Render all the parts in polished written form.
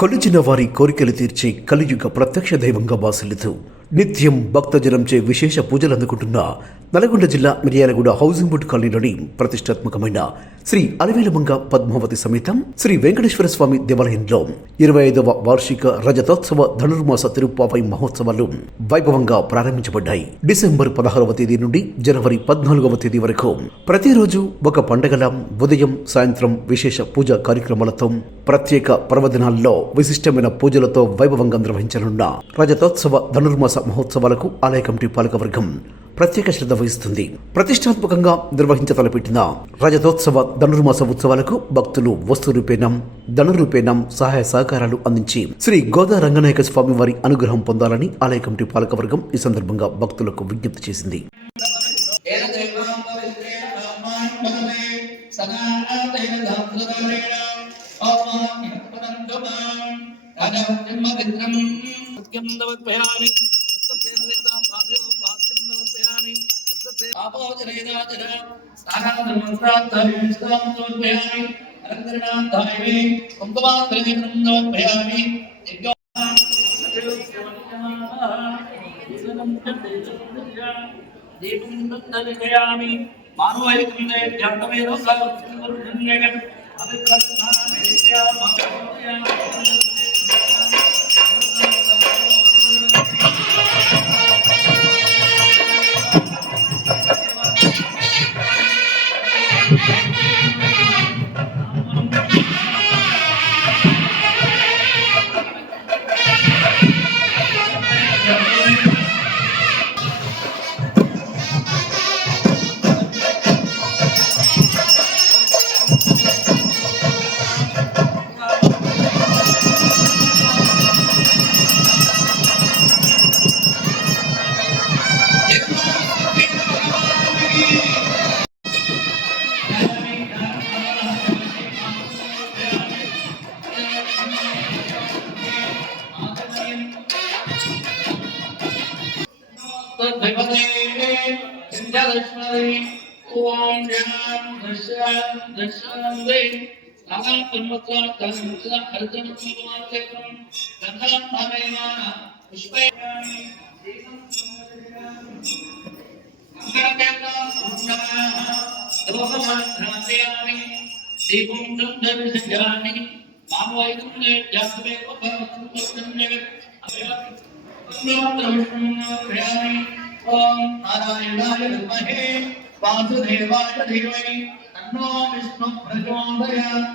కొలిచిన వారి కోరికలు తీర్చే కలియుగ ప్రత్యక్ష దైవంగా బాసిల్లుతూ నిత్యం భక్తజనంచే విశేష పూజలు అందుకుంటున్న నల్గొండ జిల్లా మిర్యాలగూడ హౌసింగ్ బోర్డు కాలనీలోని ప్రతిష్టాత్మకమైన శ్రీ అలవేలుమంగ పద్మావతి సమేతం శ్రీ వెంకటేశ్వర స్వామి దేవాలయంలో 25వ వార్షిక రజతోత్సవ ధనుర్మాస తిరుప్పావై మహోత్సవాలు వైభవంగా ప్రారంభించబడ్డాయి. డిసెంబర్ 16వ తేదీ నుండి జనవరి 14వ తేదీ వరకు ప్రతిరోజు ఒక పండగల ఉదయం సాయంత్రం విశేష పూజా కార్యక్రమాలతో ప్రత్యేక పర్వదినాల్లో విశిష్టమైన పూజలతో వైభవంగా నిర్వహించనున్న రజతోత్సవ ధనుర్మాస మహోత్సవాలకు ఆలయ కమిటీ పాలకవర్గం ప్రత్యేక శ్రద్ధ వహిస్తుంది. ప్రతిష్టాత్మకంగా నిర్వహించ తలపెట్టిన రజతోత్సవ ధనుర్మాస ఉత్సవాలకు భక్తులు వస్తు రూపేణం ధను రూపేణం సహాయ సహకారాలు అందించి శ్రీ గోదా రంగనాయక స్వామి వారి అనుగ్రహం పొందాలని ఆలయ కమిటీ పాలకవర్గం ఈ సందర్భంగా భక్తులకు విజ్ఞప్తి చేసింది. వాసుదేవాయ ధీమహి తన్నో విష్ణు ప్రచోదయాత్.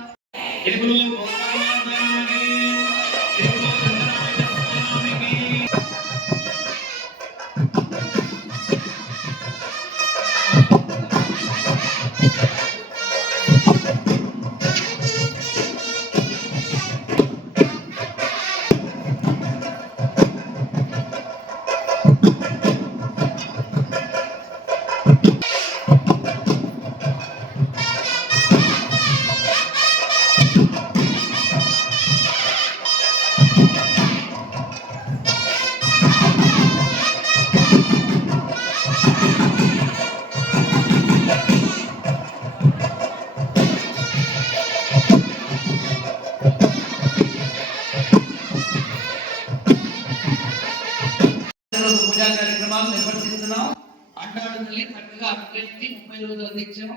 పూజా కార్యక్రమాలు నిర్వర్తిస్తున్నాం. ఆండాళ్ళని చక్కగా అభ్యర్థి 30 రోజులు అందించాము.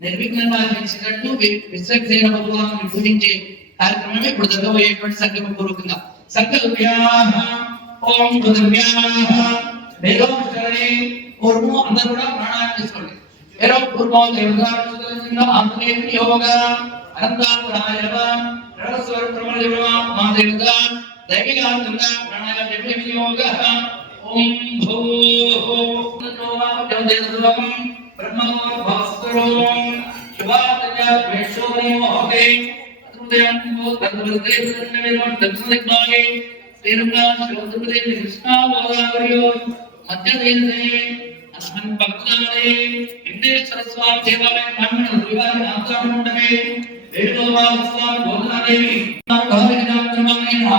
నిర్విఘ్నంగా అందించినట్టు విశ్వక్సేన భగవాను పూజించే కార్యక్రమం ఇప్పుడు జరగబోయేటువంటి సంకల్ప పూర్వకంగా సంకల్ప్యాః ఓం పృథివ్యాః వేదోక్షరే పూర్వం అందరూ కూడా ప్రాణాయామం చేసుకోండి. వేరో పూర్వం దేవతాంలో ఆంతర్యం యోగ అనంతాయ రహస్వర ప్రమలజవ మా దేవత దైవికాంతంగా ప్రాణాయామ యోగ ఓం భూః దేవదేవతం బ్రహ్మో భాస్కరో శివాతయ వేషోని మోహే అత్రుదయంతో తద్వదేవతన్నవేమో దక్షిణదిగ్భాగే శ్రీరంగా శ్రోత్రపదే కృష్ణావదావర్యో మధ్యదేశే అస్మిన్ భక్తాలే వెంకటేశ్వర స్వామి దేవాలయ బ్రాహ్మణ శ్రీవారి ఆచారమండపే వేణుగోపాల స్వామి బోధనాదేవి కార్యక్రమాలైన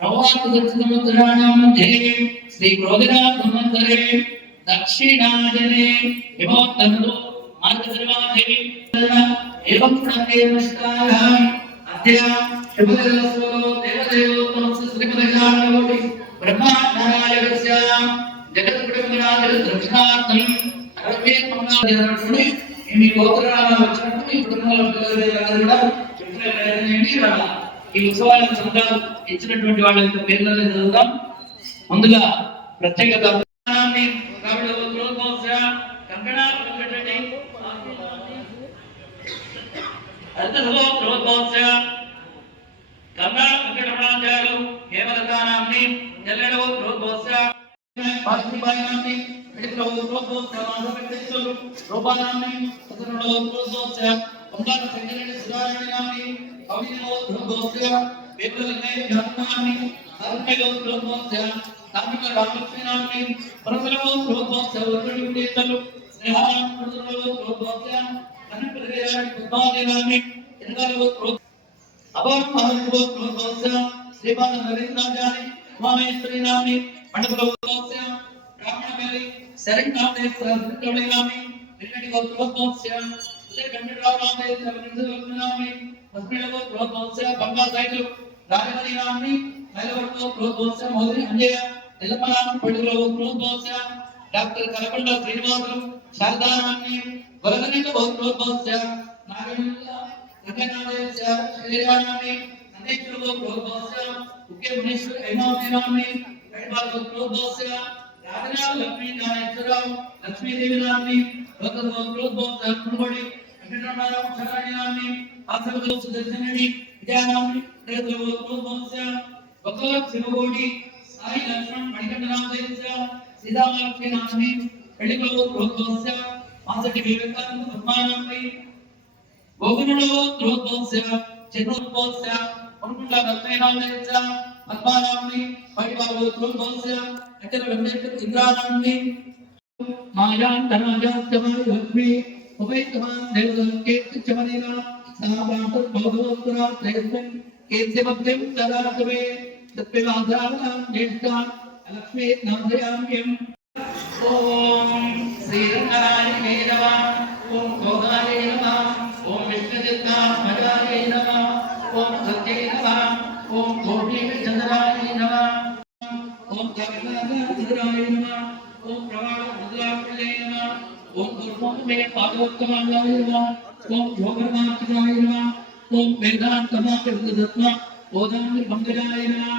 ప్రవాహ దర్శనముద్రాణం మధ్యే శ్రీ క్రోధినాథ మందిరే దక్షిణాజనే విమోత్తనో మార్గధర్మాదేవి ఏవం ప్రత్యేకస్తాః అద్య శుభదర్శనో దేవదే దేవోత్తమస్య శ్రీమదగానకోటి బ్రహ్మాండాయస్య జగద్గుణరాజరక్షణార్థం అరవే మంగళాన్ని మీ గోత్రాలు వచ్చినట్టు మీ కుటుంబంలో పిల్లలు కూడా చెప్పిన ఈ ఉత్సవాలకు సంఘాలు ఇచ్చినటువంటి వాళ్ళ యొక్క పేర్లను చదువుతాం. ముందుగా ప్రత్యేక శ్రీపాద నరేంద్రాచారి ఉమామేశ్వరి నామి మండపలోత్సవ బ్రాహ్మణమేలి శరణామేశ్వరి నామి నిన్నటి గోత్రోత్సవ ఉదయకంఠరావు నామి పద్మిళగో ప్రోత్సవ బంగా సైట్లు రాజమణి నామి మైలవర్గో ప్రోత్సవ మోదరి అంజయ నిలమనామ పడుగులో ప్రోత్సవ డాక్టర్ కలకొండ శ్రీనివాసులు శారదా నామి వరదనిక ప్రోత్సవ నాగేంద్ర రంగనాథేశ్వర శ్రీరామామి అనేకులు ప్రోత్సవ ఉకే మునీశ్వర హేమావతి కైబాల ప్రోత్సవ రాజనాథ లక్ష్మీ నారాయణరావు లక్ష్మీదేవి నామి భగవత్ ప్రోత్సవ కుమడి వెంకటరమణ చరణి నామి ఆసర్వ సుదర్శనని విద్యానామి రేతుల ప్రోత్సవ భగవత్ శివగోడి సాయి లక్ష్మణ మణికంఠనాథేశ్వర సీతాలక్ష్మీ నామి పెళ్లికల ప్రోత్సవ మాసటి వివేకానంద బ్రహ్మానామి గోగుణులో ప్రోత్సవ చతుర్పోత్సవ అనుకుంట రత్నాలయ పద్మానామి పరివారు ప్రోత్సవ అచల వెంకట ఇంద్రానామి మాయాంతరాజాత్యమాయ లక్ష్మి ఉపైతమాన్ దేవకీర్తి చమనేన సాబాత భగవత్పురా త్రైత్వం కీర్తిమత్యం దదాతమే తత్వివాదానాం జ్యేష్ఠాన్ లక్ష్మీ నామయామ్యం ఓం శ్రీరంగరాయ నమః ఓం గోదాయ నమః ఓం విష్ణుచిత్తాత్మజాయ నమః ఓం సత్యై నమః ఓం కోటిచంద్రాయ నమః ఓం కవిరాయ నమః ఓం ప్రవాళముద్రాయ నమః ఓం దుర్మమే పాదోత్తమాయ నమః ఓం యోగమాత్రాయ నమః ఓం వేదాంతమాకృతత్వ ఓదాంగి మంగళాయ నమః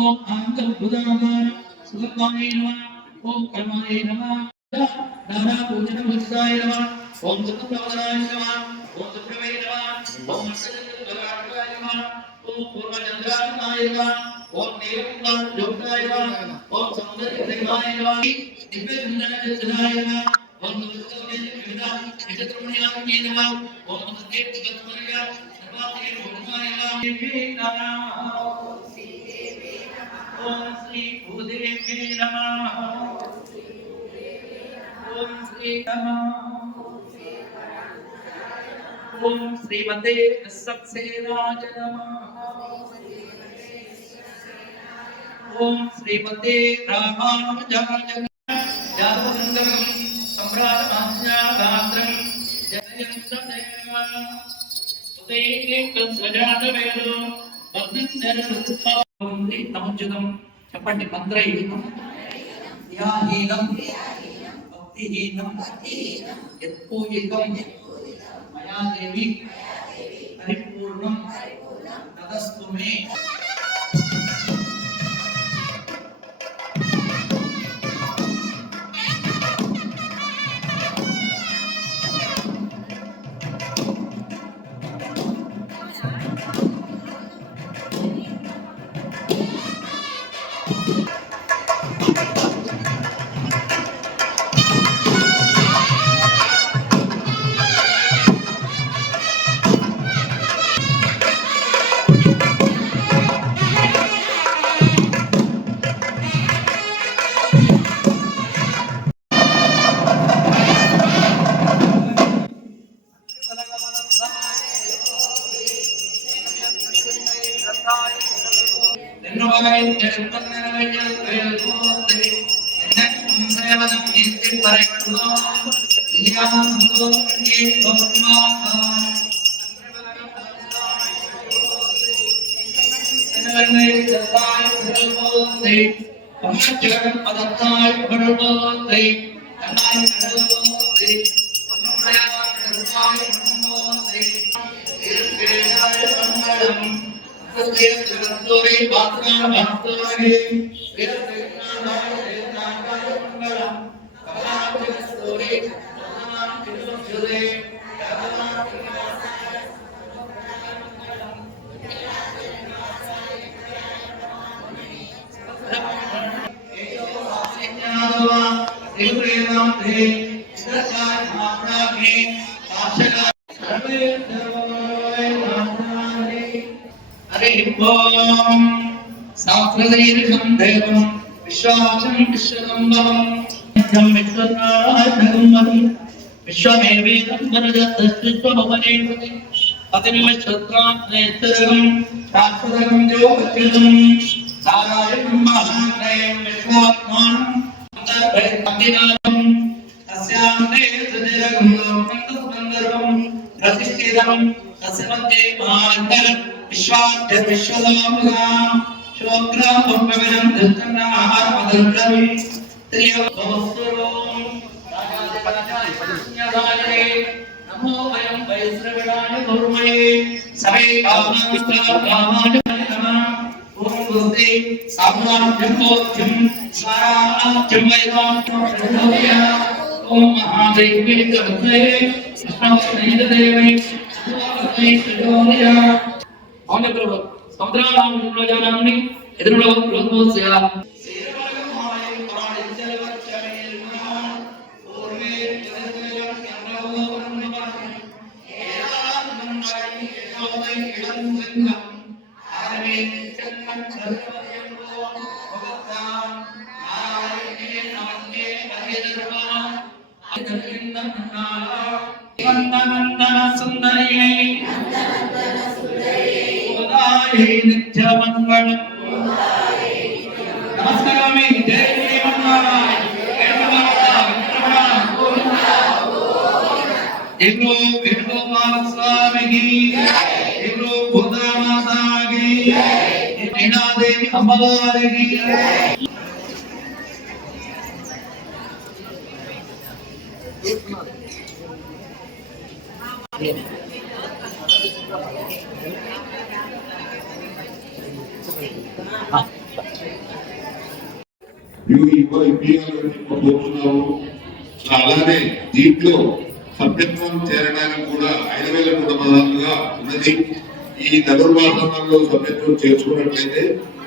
ఓం ఆంతర్బుధామాన సుఖమాయ నమః ఓం కర్మాయ నమః నానా పూజనముద్రాయ నమః ఓం సుఖప్రవరాయ నమః ఓం సుప్రవే నమః ఓం అక్షరజాయ నమః ఓం పూర్వచంద్రాయ నమః ఓం నీలకంఠ జ్యోతాయ నమః ఓం సౌందర్యదేవాయ నమః దివ్యసుందరజనాయ నమః ఓం నమః నమః ఓం సత్యేత్యగత్మయ సర్వాత్రే భూతాయ నమః ఓం శ్రీ భూదేవి నమః ఓం శ్రీ నమః ఓం శ్రీమతే సత్సేనాయ నమః ఓం శ్రీమతే రామానుజాయ నమః యాదవంగం సమ్రాటమాజ్ఞాగాత్రం జయం సదేవ ఉదయే స్వజాతవేదో భక్తించరరుత్పవంతి తముజ్జుతం చెప్పండి మంత్రైహీనం ధ్యాహీనం భక్తిహీనం యత్పూజితం మయా దేవి పరిపూర్ణం తదస్తు మే. శాస్త్రదైర్ఘం దేవం విశ్వాసం విశ్వదంబరం విశ్వనారాయణం విశ్వమేవేదం వరదత్తిత్వమనేపతి అతినిమశ్రద్రాత్రేత్తరగం శాస్త్రదగం యోగత్యుతం నారాయణం మహాగ్రయం విశ్వాత్మానం అంతర్భైర్భక్తినాథం తస్యాంతే సుదిరగం లోకంతస్కందర్వం ప్రతిష్ఠితం తస్య మధ్యే మహాంతరం విశ్వాద్య విశ్వదాముగా శోగ్రామం వివరం దత్తనాహారమదర్గం త్రియోగవస్తురోం రాజాధిపత్యాయ నమో అయం వైశ్రవణాయ గౌరమయే సవే కామావిష్టాకామాయ నమః ఓం గురుదే సామ్రాజ్యోత్యం స్వరాజ్యం వైరాజ్యం ఓం మహాదేవి కృతే కృష్ణదేవే సముద్రాన్ని ఎదురులో రోజు సుందరి నిత్యమంగళం నమస్కారమే జై ఎగురు వేణుగోపాల స్వామికి ఎగురు భూతమాతాకి వీణాదేవి అమ్మవారికి అలానే దీంట్లో సభ్యత్వం చేరడానికి కూడా 5,100 ఉన్నది. ఈ ధనుర్మాసంలో సభ్యత్వం చేర్చుకున్నట్లయితే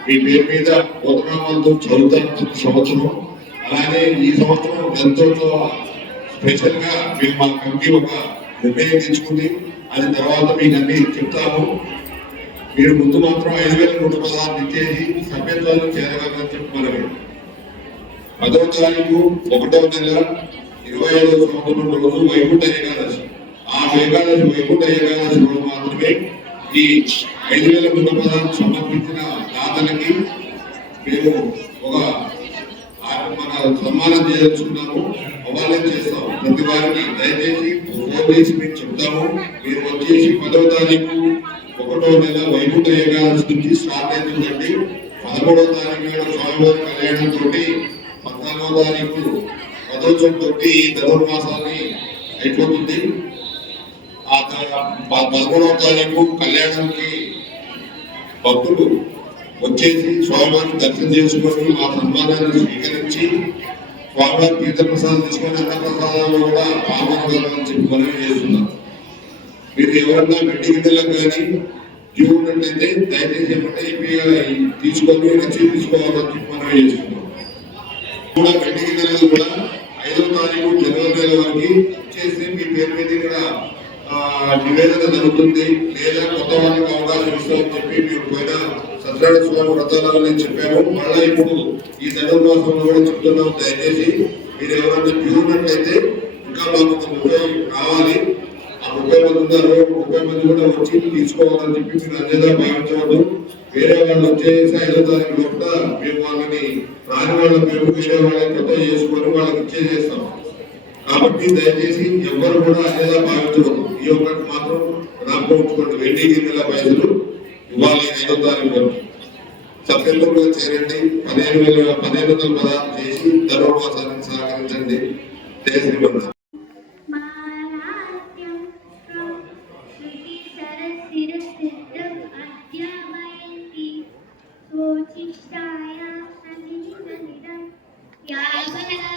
మీ పేరు మీద పోతనామాలతో చదువుతారు సంవత్సరం. అలానే ఈ సంవత్సరం ఎంతో స్పెషల్ గా మేము మా కమిటీ ఒక నిర్ణయం తీసుకుంది. అది తర్వాత మీకు అన్ని చెప్తాము. మీరు ముందు మాత్రం 5,100 ఇచ్చేసి సభ్యత్వాలు చేరగలని చెప్పి మనవి. 10వ తారీఖు 1వ నెల 25వ సంవత్సరం రోజు వైకుంఠ ఏకాదశి. ఆ వైకుంఠ ఏకాదశి రోజు మాత్రమే ఈ 5,100 సమర్పించిన దాతలకి మేము ఒక మన సన్మానం చేయదలుచుకున్నాము. అవాళం చేస్తాము. ప్రతి వారికి దయచేసి ఫోన్ చేసి మీకు చెప్తాము. మీరు వచ్చేసి 10వ తారీఖు 1వ నెల వైకుంఠ ఏకాదశి నుంచి స్టార్ట్ అవుతుందండి. 13వ తారీఖు స్వామివారి కళ్యాణంతో 14వ తారీఖు రథోత్సవంతో ఈ ధనుర్మాసాన్ని అయిపోతుంది. ఆ 11వ తారీఖు కళ్యాణానికి భక్తులు వచ్చేసి స్వామివారిని దర్శనం చేసుకొని ఆ సన్మానాన్ని స్వీకరించి స్వామివారి తీర్థప్రసాదం తీసుకొని అన్నప్రసాదాలు కూడా పాల్గొనగలరని చెప్పి మనవి చేస్తున్నారు. మీరు ఎవరన్నా గడ్డి గిడ్డలకు కానీ క్యూ ఉన్నట్లయితే దయచేసి ఏమంటే తీసుకొని రసీదు తీసుకోవాలని చెప్పి మనవి చేస్తున్నాం. కూడా గడ్డి గిడ్డలు కూడా 5వ తారీఖు జనవరి నెల వరకు చేస్తే మీ పేరు మీద ఇక్కడ నివేదన జరుగుతుంది. లేదా కొత్త వాళ్ళకి అవకాశం ఇస్తామని చెప్పి మీరు పోయిన సత్యనారాయణ స్వామి వ్రతాలని చెప్పాము. మళ్ళీ ఇప్పుడు ఈ ధనుర్మాసంలో కూడా చెప్తున్నాం. దయచేసి మీరు ఎవరైనా క్యూ ఉన్నట్లయితే ఇంకా మాకు 30 కావాలి. ఆ 30 మంది ఉన్నారు. 30 మంది కూడా వచ్చి తీసుకోవాలని చెప్పి మీరు అన్యదా భావించవద్దు. వేరే వాళ్ళు వచ్చేసి 5వ తారీఖు లోపల మేము వాళ్ళని రాని వాళ్ళ మేము వేరే వాళ్ళని కొత్త చేసుకొని వాళ్ళకి ఇచ్చేసేస్తాం. కాబట్టి దయచేసి ఎవరు కూడా అన్యదా భావించవద్దు. ఈ ఒక్కటి మాత్రం రాకపోవచ్చుకోండి. వెండి గిన్నెల పైసలు ఇవ్వాలి 5వ తారీఖు వరకు. సభ్యులుగా చేరండి. 15,16 చేసి ధనుర్మాసానికి సహకరించండి. జయ శ్రీమన్నారాయణ. మారాత్యం శృతి సరసిరసిద్ధం అద్యామయంతి సోచిష్టాయ సన్నిహితమిదం యావన